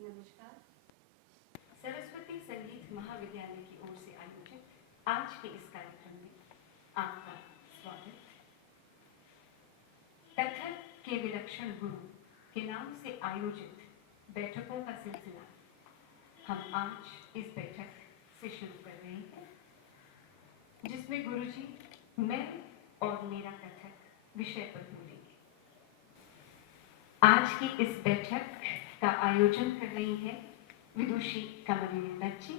नमस्कार। सरस्वती संगीत महाविद्यालय की ओर से आयोजित आज के इस कार्यक्रम में आपका स्वागत। कथक के विलक्षण गुरु के नाम से आयोजित बैठकों का सिलसिला हम आज इस बैठक से शुरू कर रहे हैं, जिसमें गुरुजी, मैं और मेरा कथक विषय पर बोलेंगे। आज की इस बैठक का आयोजन कर रही है विदुषी कमलिनी दत्त जी।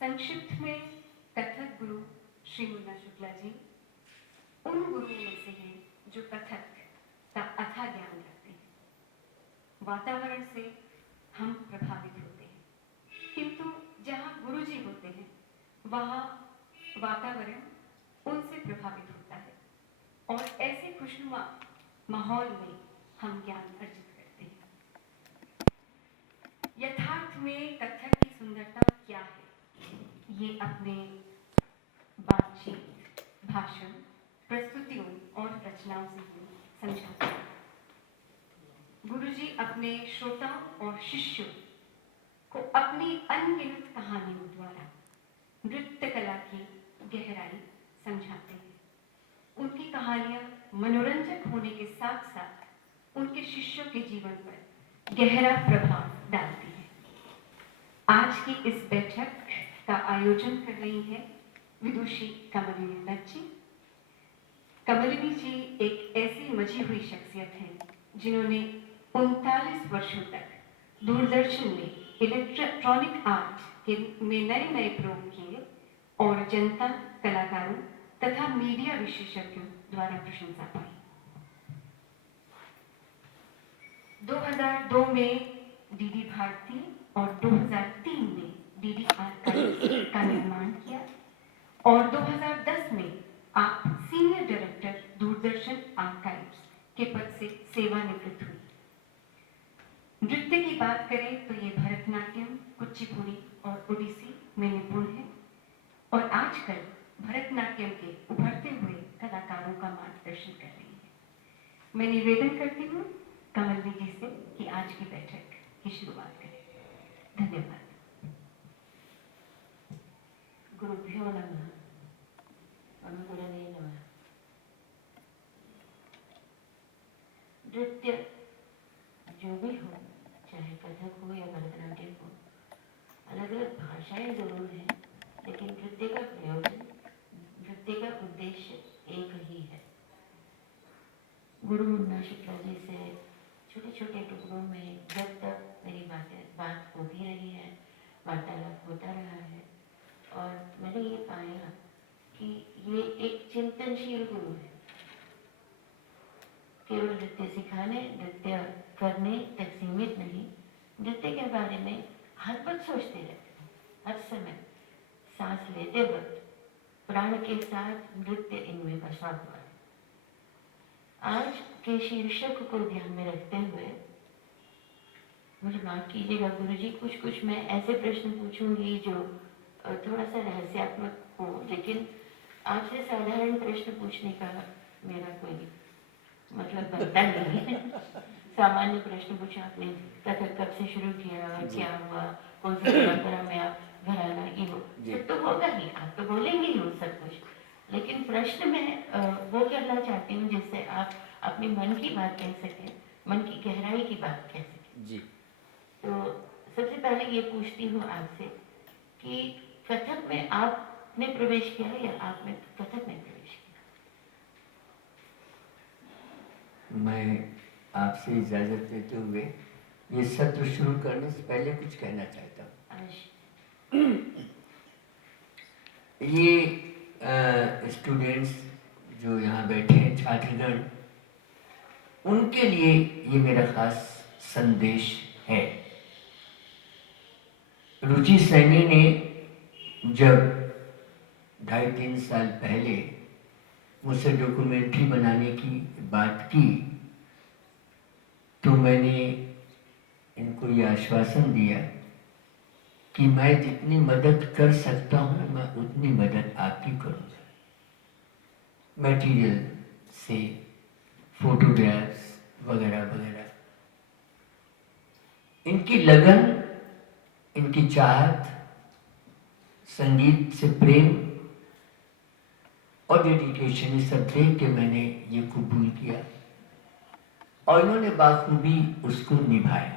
संक्षिप्त में कथक गुरु श्री मुन्ना शुक्ला जी उन गुरुओं में से हैं जो कथक का अथाह ज्ञान रखते हैं। वातावरण से हम प्रभावित होते हैं, किंतु जहाँ गुरु जी होते हैं वहाँ वातावरण उनसे प्रभावित होता है और ऐसे खुशनुमा माहौल में हम ज्ञान अर्जित करते हैं। यथार्थ में कथक की सुंदरता क्या है, ये अपने बातचीत, भाषण, प्रस्तुतियों और रचनाओं से ही समझाते हैं। गुरुजी अपने श्रोताओं और शिष्यों को अपनी अनगिनत कहानियों द्वारा नृत्य कला की गहराई समझाते हैं। उनकी कहानियां मनोरंजक होने के साथ साथ उनके शिष्यों के जीवन पर गहरा प्रभाव डालती है। आज की इस बैठक का आयोजन कर रही है विदुषी कमलिनी दत्त जी। कमलिनी जी एक ऐसी मजी हुई शख्सियत हैं जिन्होंने 39 वर्षों तक दूरदर्शन में इलेक्ट्रॉनिक आर्ट में नए नए प्रयोग किए और जनता, कलाकारों तथा मीडिया विशेषज्ञों द्वारा प्रशंसा पाई। 2002 में डीडी भारती और 2003 में डीडी आर्काइव्स का निर्माण किया और 2010 में आप सीनियर डायरेक्टर दूरदर्शन आर्काइव्स के पद से सेवानिवृत्त हुई। नृत्य की बात करें तो ये भरतनाट्यम, कुचिपुड़ी और ओडिसी में निपुण है और आजकल भरतनाट्यम के उभरते हुए कलाकारों का मार्गदर्शन कर रही है। मैं निवेदन करती हूँ कमलिनी जी से कि आज की बैठक की शुरुआत करें। धन्यवाद। गुरुभ्यो नमः, गुरुवे नमः। नृत्य जो भी हो, चाहे कथक हो या भरतनाट्यम हो, अलग अलग भाषाएं जरूर हैं, लेकिन नृत्य का प्रयोजन, नृत्य का उद्देश्य एक ही है। गुरु मुन्ना शुक्ला जी से छोटे छोटे टुकड़ों में जब तक मेरी बात हो भी रही है, वार्तालाप होता रहा है और मैंने ये पाया कि ये एक चिंतनशील गुरु है। केवल नृत्य सिखाने, नृत्य करने तक सीमित नहीं, नृत्य के बारे में हर वक्त सोचते रहते हैं। हर समय सांस लेते वक्त प्राण के साथ नृत्य इनमें बसा हुआ है। आज के शीर्षक को ध्यान में रखते हुए मुझे माफ कीजिएगा गुरुजी, कुछ मैं ऐसे प्रश्न पूछूंगी जो थोड़ा सा रहस्यात्मक हो, लेकिन आपसे साधारण प्रश्न पूछने का मेरा कोई मतलब बनता नहीं है। सामान्य प्रश्न पूछा आपने, कथक कब से शुरू किया, क्या हुआ, कौन सी परंपरा में आप घराना की हो, सब तो होगा ही, आप तो बोलेंगे ही वो सब कुछ। लेकिन प्रश्न मैं वो करना चाहती हूँ जिससे आप अपने मन की बात कह सकें, मन की गहराई की बात कह सकें जी। तो सबसे पहले ये पूछती हूँ आपसे कि कथक में आपने प्रवेश किया या आपने कथक में प्रवेश किया? मैं आपसे इजाजत लेते हुए ये सत्र शुरू करने से पहले कुछ कहना चाहता हूँ। ये स्टूडेंट्स जो यहाँ बैठे हैं, छात्रगण, उनके लिए ये मेरा खास संदेश है। रुचि सैनी ने जब 2.5-3 साल पहले मुझसे डॉक्यूमेंट्री बनाने की बात की तो मैंने इनको ये आश्वासन दिया कि मैं जितनी मदद कर सकता हूँ मैं उतनी मदद आपकी करूँगा। मटेरियल से फोटोग्राफ्स वगैरह वगैरह, इनकी लगन, इनकी चाहत, संगीत से प्रेम और डेडिकेशन, ये सब देख के मैंने ये कबूल किया और इन्होंने बाखूबी उसको निभाया।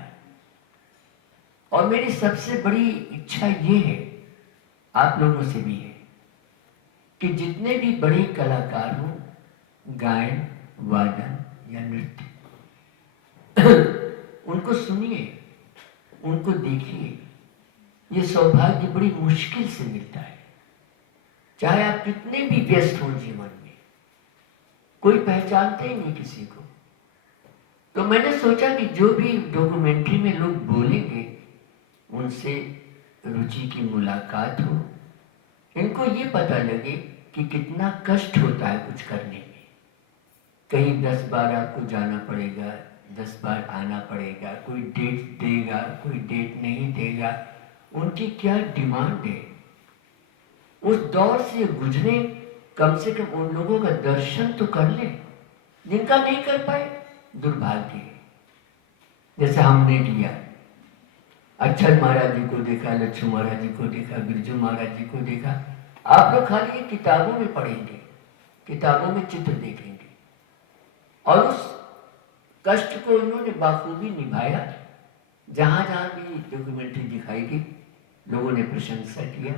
और मेरी सबसे बड़ी इच्छा ये है, आप लोगों से भी है, कि जितने भी बड़े कलाकार हों, गायन, वादन या नृत्य, उनको सुनिए, उनको देखिए। ये सौभाग्य बड़ी मुश्किल से मिलता है। चाहे आप कितने भी व्यस्त हो जीवन में, कोई पहचानते ही नहीं किसी को। तो मैंने सोचा कि जो भी डॉक्यूमेंट्री में लोग बोलेंगे, उनसे रुचि की मुलाकात हो, इनको ये पता लगे कि कितना कष्ट होता है कुछ करने में। कहीं 10 बार आपको जाना पड़ेगा, 10 बार आना पड़ेगा, कोई डेट देगा, कोई डेट नहीं देगा, उनकी क्या डिमांड है। उस दौर से गुजरे, कम से कम उन लोगों का दर्शन तो कर ले जिनका नहीं कर पाए। दुर्भाग्य है। जैसे हमने किया, अक्षर महाराज जी को देखा, लक्ष्मण महाराज जी को देखा, बिरजू महाराज जी को देखा। आप लोग खाली ये किताबों में पढ़ेंगे, किताबों में चित्र देखेंगे, और उस कष्ट को इन्होंने बाखूबी निभाया। जहां जहां भी डॉक्यूमेंट्री दिखाई गई, लोगों ने प्रशंसा किया,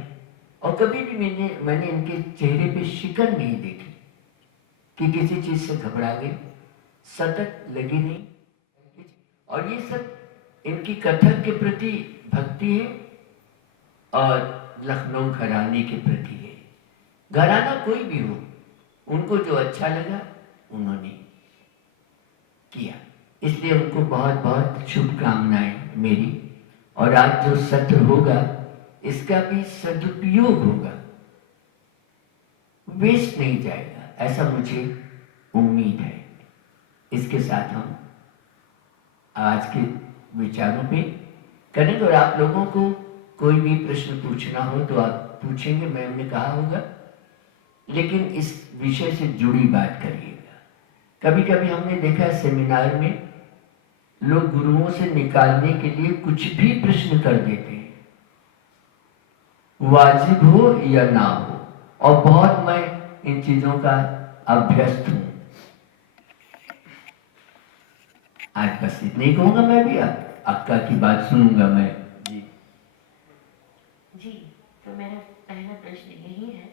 और कभी भी मैंने इनके चेहरे पे शिकन नहीं देखी कि किसी चीज से घबरा गए, सतत लगी नहीं। और ये सब इनकी कथक के प्रति भक्ति है और लखनऊ घराने के प्रति है। घराना कोई भी हो, उनको जो अच्छा लगा उन्होंने किया, इसलिए उनको बहुत बहुत शुभकामनाएं मेरी। और आज जो सत्र होगा, इसका भी सदुपयोग होगा, वेस्ट नहीं जाएगा, ऐसा मुझे उम्मीद है। इसके साथ हम आज के विचारों पे करेंगे, और आप लोगों को कोई भी प्रश्न पूछना हो तो आप पूछेंगे, मैम ने कहा होगा, लेकिन इस विषय से जुड़ी बात करिएगा। कभी कभी हमने देखा सेमिनार में लोग गुरुओं से निकालने के लिए कुछ भी प्रश्न कर देते हैं, वाजिब हो या ना हो, और बहुत मैं इन चीजों का अभ्यस्त हूं। आज बस इतना ही कहूंगा, मैं भी अक्का की बात सुनूंगा मैं जी। जी, तो मेरा पहला प्रश्न यही है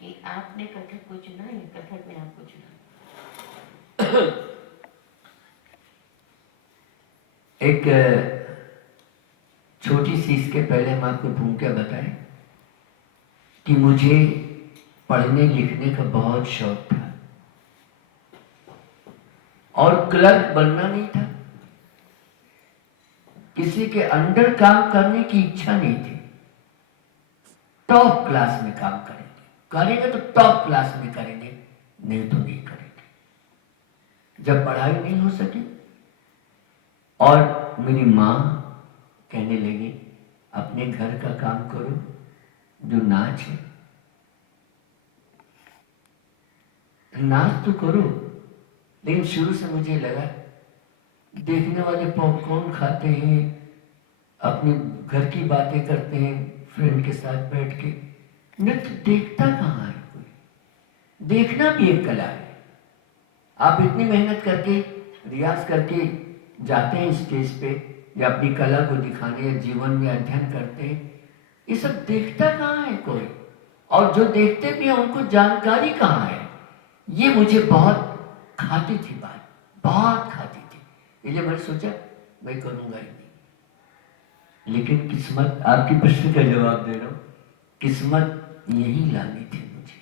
कि आपने कथक को चुना या कथक ने आपको चुना? एक छोटी सी, इसके पहले हम आपको भूमिका बताएं कि मुझे पढ़ने लिखने का बहुत शौक था और क्लर्क बनना नहीं था, किसी के अंडर काम करने की इच्छा नहीं थी। टॉप क्लास में काम करेंगे तो टॉप क्लास में करेंगे, नहीं तो नहीं करेंगे। जब पढ़ाई नहीं हो सकी और मेरी माँ कहने लगी, अपने घर का काम करो, जो नाच है नाच तो करो। लेकिन शुरू से मुझे लगा, देखने वाले पॉपकॉर्न खाते हैं, अपने घर की बातें करते हैं फ्रेंड के साथ बैठ के, नृत्य देखता कहाँ है कोई? देखना भी एक कला है। आप इतनी मेहनत करके, रियाज करके जाते हैं स्टेज पे, या अपनी कला को दिखाने या जीवन में अध्ययन करते हैं, ये सब देखता कहाँ है कोई? और जो देखते भी हैं उनको जानकारी कहाँ है? ये मुझे बहुत खाती थी बात, बहुत खाती थी। इसलिए मैंने सोचा मैं करूंगा ही नहीं। लेकिन किस्मत, आपकी प्रश्न का जवाब दे रहा हूं, किस्मत यही लानी थी मुझे,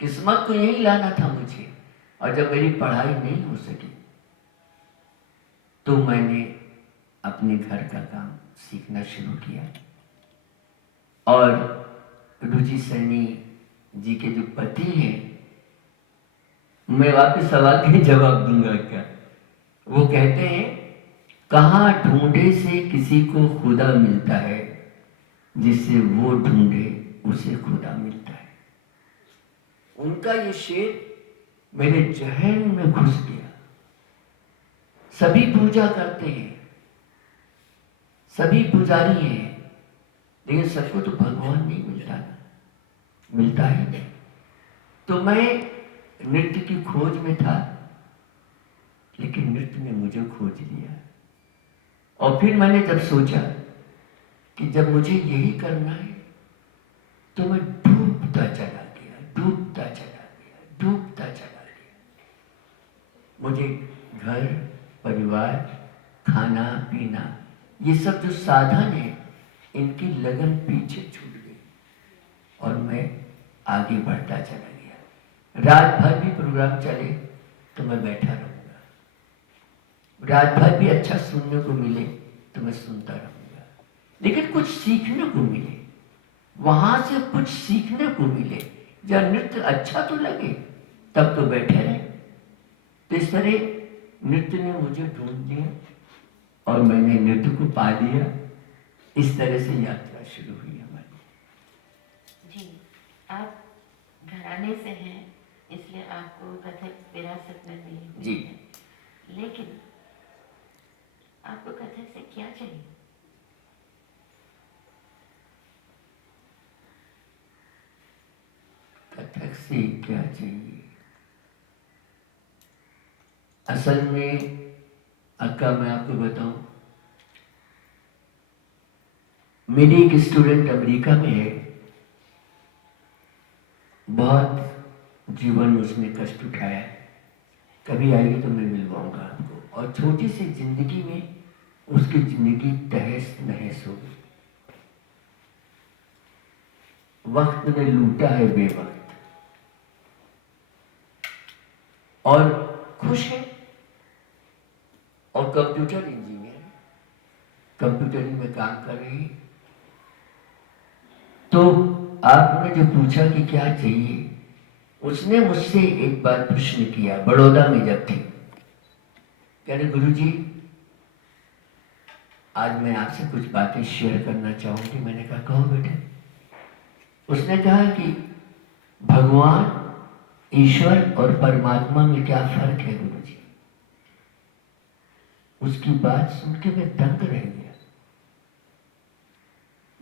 किस्मत को यही लाना था मुझे। और जब मेरी पढ़ाई नहीं हो सकी तो मैंने अपने घर का काम सीखना शुरू किया। और रुचि सैनी जी के जो पति हैं, मैं वापस सवाल के जवाब दूंगा क्या, वो कहते हैं, कहाँ ढूंढे से किसी को खुदा मिलता है, जिससे वो ढूंढे उसे खुदा मिलता है। उनका ये शेर मेरे जहन में घुस गया। सभी पूजा करते हैं, सभी पुजारी हैं, लेकिन सबको तो भगवान नहीं मिलता ना, मिलता ही नहीं। तो मैं नृत्य की खोज में था, लेकिन नृत्य ने मुझे खोज लिया। और फिर मैंने जब सोचा कि जब मुझे यही करना है, तो मैं डूबता चला गया, डूबता चला गया, डूबता चला गया। मुझे घर, परिवार, खाना पीना, ये सब जो साधन है, इनकी लगन पीछे छूट गई और मैं आगे बढ़ता चला गया। रात भर भी प्रोग्राम चले तो मैं बैठा रहूंगा, रात भर भी अच्छा सुनने को मिले तो मैं सुनता रहूंगा, लेकिन कुछ सीखने को मिले, वहां से कुछ सीखने को मिले, जब नृत्य अच्छा तो लगे तब तो बैठे रहे। तो इस तरह नृत्य ने मुझे ढूंढ लिया और मैंने नृत्य को पा लिया। इस तरह से यात्रा शुरू हुई हमारी। जी, आप घराने से हैं, इसलिए आपको कथक विरासत में मिली हुई जी। है। लेकिन आपको कथक से क्या चाहिए? कथक से क्या चाहिए? असल में अक्का, मैं आपको बताऊं, मेरी एक स्टूडेंट अमेरिका में है, बहुत जीवन में उसने कष्ट उठाया, कभी आएगी तो मैं मिलवाऊंगा आपको। और छोटी सी जिंदगी में उसकी जिंदगी तहस नहस हो गई, वक्त ने लूटा है बेवक्त, और खुश है, और कंप्यूटर इंजीनियर, कंप्यूटरिंग में काम कर रही। तो आपने जो पूछा कि क्या चाहिए, उसने मुझसे एक बार प्रश्न किया, बड़ौदा में जब थी, कह रहे गुरुजी आज मैं आपसे कुछ बातें शेयर करना चाहूंगी। मैंने कहा कहो बेटे। उसने कहा कि भगवान, ईश्वर और परमात्मा में क्या फर्क है गुरुजी? उसकी बात सुन के मैं दंग रह गया,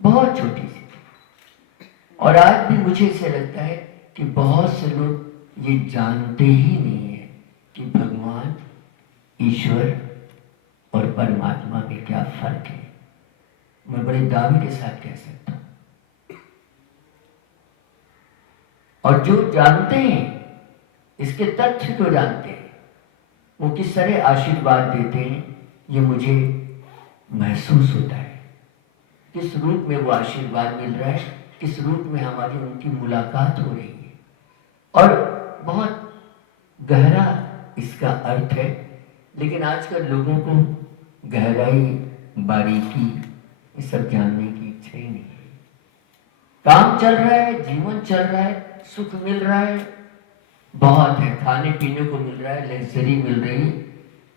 बहुत छोटी सी थी। और आज भी मुझे ऐसा लगता है कि बहुत से लोग ये जानते ही नहीं है कि भगवान, ईश्वर और परमात्मा में क्या फर्क है। मैं बड़े दावे के साथ कह सकता हूं। और जो जानते हैं, इसके तथ्य को जानते हैं, वो किस तरह आशीर्वाद देते हैं, ये मुझे महसूस होता है। किस रूप में वो आशीर्वाद मिल रहा है, किस रूप में हमारी उनकी मुलाकात हो रही है, और बहुत गहरा इसका अर्थ है। लेकिन आजकल लोगों को गहराई, बारीकी, ये सब जानने की इच्छा ही नहीं है। काम चल रहा है, जीवन चल रहा है, सुख मिल रहा है, बहुत है, खाने पीने को मिल रहा है, लग्जरी मिल रही है,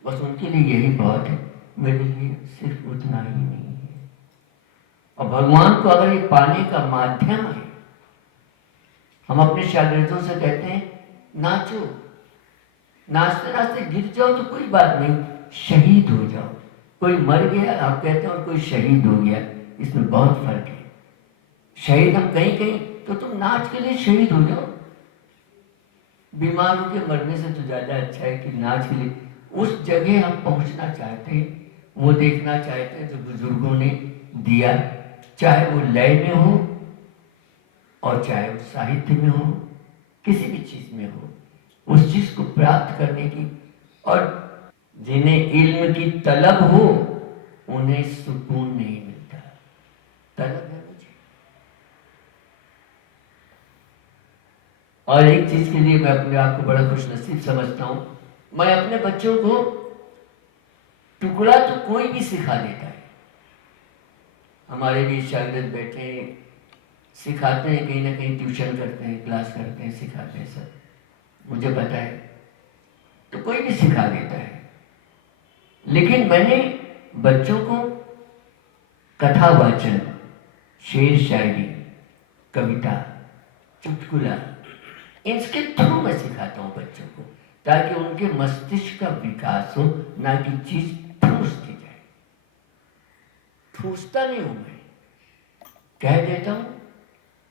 बस उनके लिए यही बहुत है। मेरे लिए सिर्फ उतना ही नहीं है। और भगवान को अगर ये पाने का माध्यम है, हम अपने शागिर्दों से कहते हैं नाचो, नाचते नाचते गिर जाओ तो कोई बात नहीं, शहीद हो जाओ। कोई मर गया आप कहते हैं, और कोई शहीद हो गया, इसमें बहुत फर्क है। शहीद हम कहीं कहीं, तो तुम नाच के लिए शहीद हो जाओ। बीमारों के मरने से तो ज्यादा अच्छा है कि नाच के लिए उस जगह हम पहुंचना चाहते हैं, वो देखना चाहते हैं जो बुजुर्गों ने दिया, चाहे वो लय में हो और चाहे वो साहित्य में हो, किसी भी चीज में हो, उस चीज को प्राप्त करने की। और जिन्हें इल्म की तलब हो उन्हें सुकून नहीं मिलता। तलब है मुझे। और एक चीज के लिए मैं अपने आप को बड़ा खुशनसीब समझता हूं, मैं अपने बच्चों को टुकड़ा तो कोई भी सिखा देता है। हमारे भी शागिर्द बैठे हैं, सिखाते हैं, कहीं ना कहीं ट्यूशन करते हैं, क्लास करते हैं, सिखाते हैं, सब मुझे पता है, तो कोई भी सिखा देता है। लेकिन मैंने बच्चों को कथा वाचन, शेर शायरी, कविता, चुटकुला, इसके थ्रू मैं सिखाता हूं बच्चों को, ताकि उनके मस्तिष्क का विकास हो, ना कि चीज ठूस दी जाए। ठूसता नहीं हूं मैं, कह देता हूं,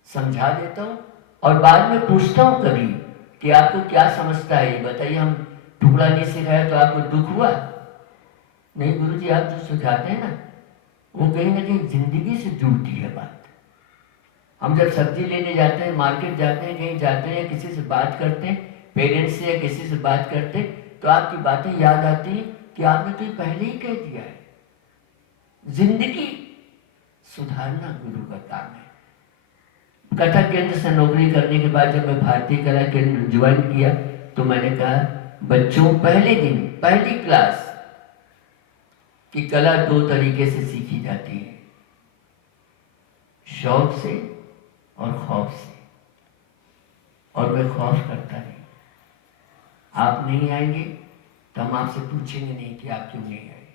समझा देता हूं और बाद में पूछता हूं कभी कि आपको क्या समझता है, ये बताइए। हम टुकड़ा नहीं सिखाया तो आपको दुख हुआ? नहीं गुरुजी, आप जो सिखाते हैं ना वो कहीं ना कहीं जिंदगी से जुड़ती है बात। हम जब सब्जी लेने जाते हैं, मार्केट जाते हैं, कहीं जाते हैं, किसी से बात करते हैं, पेरेंट्स से या किसी से बात करते हैं, तो आपकी बातें याद आती हैं कि आपने तो पहले ही कह दिया है। जिंदगी सुधारना गुरु का काम है। कथा केंद्र से नौकरी करने के बाद जब मैं भारतीय कला केंद्र ज्वाइन किया तो मैंने कहा बच्चों, पहले दिन पहली क्लास की कला 2 तरीके से सीखी जाती है, शौक से और खौफ से। और मैं खौफ करता नहीं। आप नहीं आएंगे तो हम आपसे पूछेंगे नहीं कि आप क्यों नहीं आए।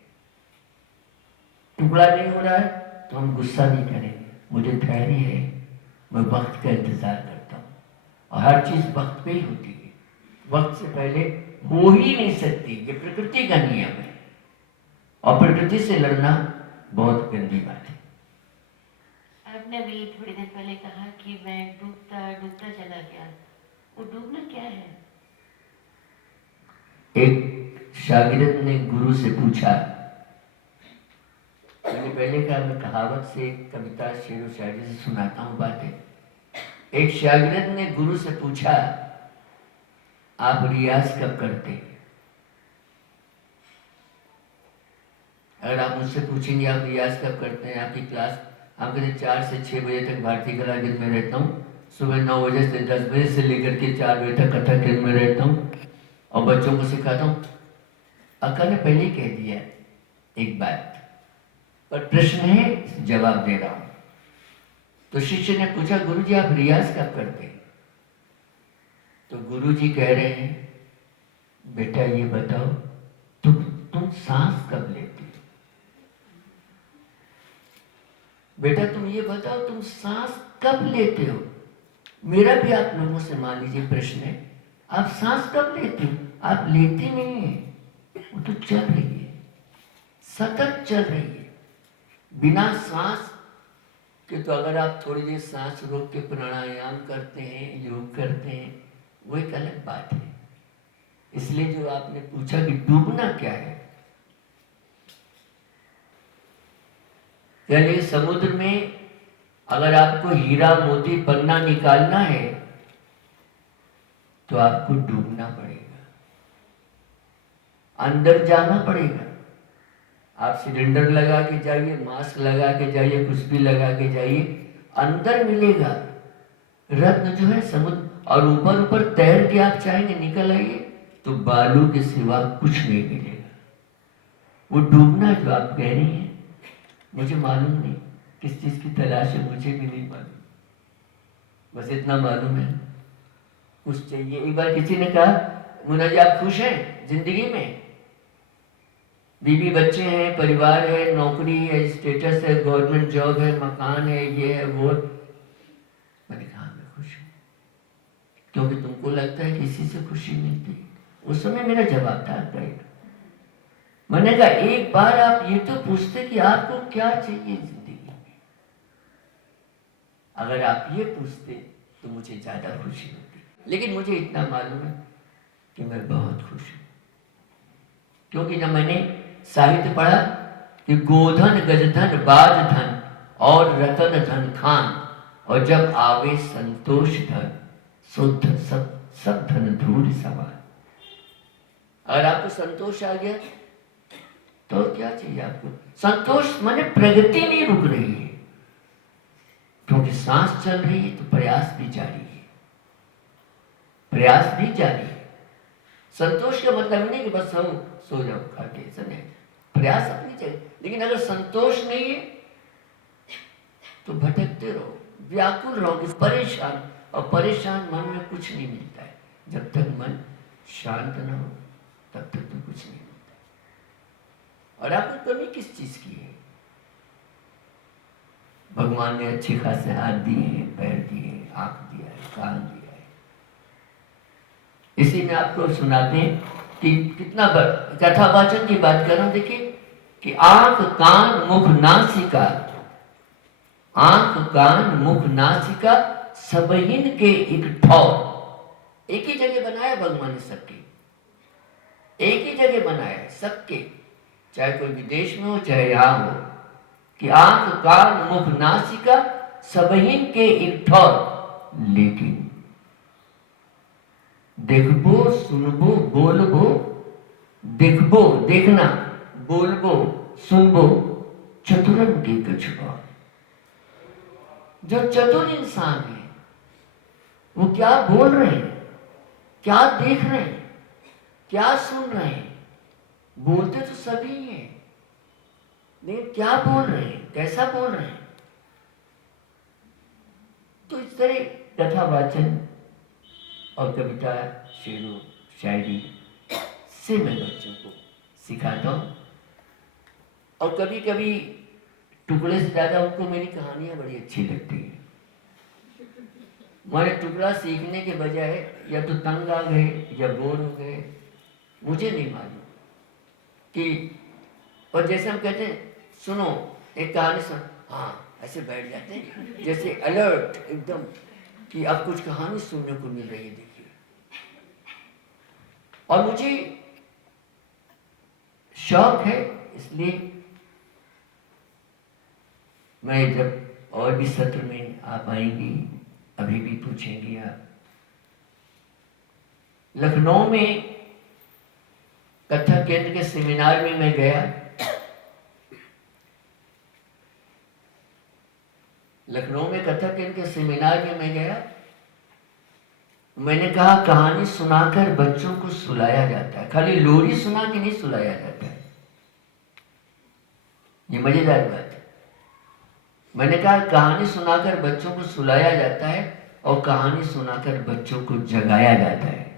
टुकड़ा नहीं हो रहा है तो हम गुस्सा नहीं करेंगे, मुझे धैर्य है, मैं वक्त का इंतजार करता हूँ और हर चीज वक्त पे ही होती है, वक्त से पहले हो ही नहीं सकती। ये प्रकृति का नियम है और प्रकृति से लड़ना बहुत गंदी बात है। आपने भी थोड़ी देर पहले कहा कि मैं डूबता डूबता चला गया, वो डूबना क्या है? एक शागिर्द ने गुरु से पूछा, मैंने पहले कहा मैं कहावत से, कविता, शेर व शायरी से सुनाता हूँ बातें। एक शागिर्द ने गुरु से पूछा, आप रियाज कब करते हैं? अगर आप मुझसे पूछेंगे आप रियाज कब करते हैं, आपकी क्लास, आप कहते 4 से 6 बजे तक भारतीय कला केंद्र में रहता हूँ, सुबह 9 बजे से 10 बजे से लेकर के 4 बजे तक कथा केंद्र में रहता हूँ और बच्चों को सिखाता हूँ। अक्का ने पहले ही कह दिया एक बात, पर प्रश्न है जवाब दे रहा हूं। तो शिष्य ने पूछा, गुरुजी आप रियाज कब करते हैं? तो गुरुजी कह रहे हैं, बेटा ये बताओ तुम सांस कब लेते हो? बेटा तुम ये बताओ तुम सांस कब लेते हो? मेरा भी आप लोगों से मान लीजिए प्रश्न है, आप सांस कब लेते हो? आप लेते नहीं है, वो तो चल रही है, सतत चल रही है बिना सांस के। तो अगर आप थोड़ी देर सांस रोक के प्राणायाम करते हैं, योग करते हैं, वो एक अलग बात है। इसलिए जो आपने पूछा कि डूबना क्या है, यानी समुद्र में अगर आपको हीरा मोती पन्ना निकालना है तो आपको डूबना पड़ेगा, अंदर जाना पड़ेगा। आप सिलेंडर लगा के जाइए, मास्क लगा के जाइए, कुछ भी लगा के जाइए, अंदर मिलेगा रत्न जो है समुद्र। और ऊपर ऊपर तैर के आप चाहेंगे निकल आइए तो बालू के सिवा कुछ नहीं मिलेगा। वो डूबना जो आप कह रही हैं, मुझे मालूम नहीं किस चीज की तलाश है, मुझे भी नहीं मालूम, बस इतना मालूम है कुछ चाहिए। एक बार किसी ने कहा, मुन्ना जी आप खुश हैं जिंदगी में? बीवी बच्चे हैं, परिवार है, नौकरी है, स्टेटस है, गवर्नमेंट जॉब है, मकान है, ये है वो। मैंने कहा मैं खुश हूं, क्योंकि तुमको लगता है किसी से खुशी मिलती। उस समय मेरा जवाब था राइट। मैंने कहा एक बार आप ये तो पूछते कि आपको क्या चाहिए जिंदगी में। अगर आप ये पूछते तो मुझे ज्यादा खुशी होती, लेकिन मुझे इतना मालूम है कि मैं बहुत खुश हूं, क्योंकि जब मैंने साहित्य पढ़ा कि गोधन गजधन बाज धन और रतन धन खान, और जब आवे संतोष धन शुद्ध सब धन धूल समान। अगर आपको संतोष आ गया तो क्या चाहिए आपको? संतोष माने प्रगति नहीं रुक रही है, क्योंकि सांस चल रही है तो प्रयास भी जारी है, प्रयास भी जारी है। संतोष का मतलब नहीं कि बस हम सो जाओ खा के, समय प्रयास अपनी जगह, लेकिन अगर संतोष नहीं है तो भटकते रहो, व्याकुल रहोगे, परेशान, और परेशान मन में कुछ नहीं मिलता है। जब तक मन शांत न हो तब तक तो कुछ नहीं मिलता है। और आपको कमी किस चीज की है? भगवान ने अच्छे खासे हाथ दिए हैं, पैर दिए हैं, आंख दिया है, कान दिया है। इसी में आपको सुनाते हैं कि कितना कथावाचन की बात कर रहा हूं। देखिए कि आंख कान मुख नासिका, आंख कान मुख नासिका सबहिन के एक ठौर। एक ही जगह बनाया भगवान ने सबके, एक ही जगह बनाया सबके, चाहे कोई विदेश में हो चाहे यहां हो, कि आंख कान मुख नासिका सबहिन के एक ठौर। लेकिन देखबो सुनबो बोलबो, देखबो देखना, बोलबो सुनबो चतुरन के कुछ और। जो चतुर इंसान है वो क्या बोल रहे हैं, क्या देख रहे हैं, क्या सुन रहे हैं। बोलते तो सभी हैं, लेकिन क्या बोल रहे हैं, कैसा बोल रहे हैं। तो इस तरह कथा वाचन और कविता शेरों शायरी से मैं बच्चों को सिखाता हूँ। और कभी कभी टुकड़े से ज़्यादा उनको मेरी कहानियाँ बड़ी अच्छी लगती हैं। हमारे टुकड़ा सीखने के बजाय या तो तंग आ गए या बोर हो गए, मुझे नहीं मालूम कि। और जैसे हम कहते हैं सुनो एक कहानी सुन, हाँ ऐसे बैठ जाते हैं जैसे अलर्ट एकदम कि अब कुछ कहानी सुनने को मिल रही है, देखिए। और मुझे शौक है, इसलिए मैं जब और भी सत्र में आप आएंगी, अभी भी पूछेंगी आप। लखनऊ में कथक केंद्र के सेमिनार में मैं गया। लखनऊ में कथक केंद्र के सेमिनार में मैं गया। मैंने कहा कहानी सुनाकर बच्चों को सुलाया जाता है, खाली लोरी सुना के नहीं सुलाया जाता है। ये मजेदार बात है। मैंने कहा कहानी सुनाकर बच्चों को सुलाया जाता है और कहानी सुनाकर बच्चों को जगाया जाता है।